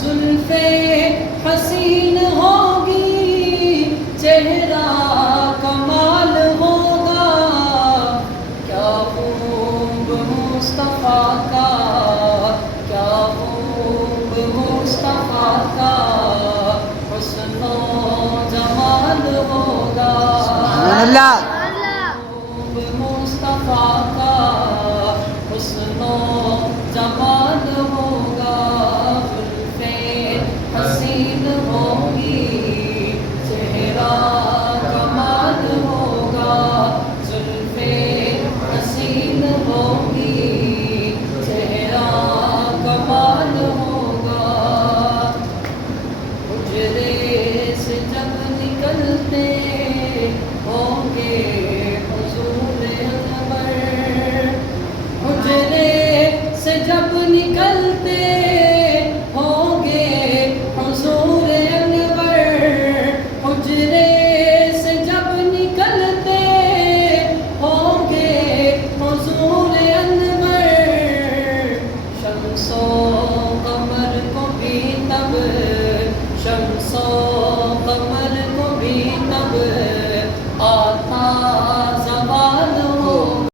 زلفیں حسین ہوگی چہرہ کمال ہوگا کیا خوب مصطفیٰ کا کیا خوب مصطفیٰ کا حسن و جمال ہوگا سبحان اللہ خوب مصطفیٰ کا حسن و جمال ہوگا زلفیں حسین ہوگی چہرہ کمال ہوگا زلفیں حسین ہوگی چہرہ کمال ہوگا حجرے سے جب نکلتے ہوں گے حضور انور حجرے سے جب نکلتے ہوں گے حضور انور حجرے سے جب نکلتے ہوں گے حضور انور شمس و قمر کو بھی تب شمس و قمر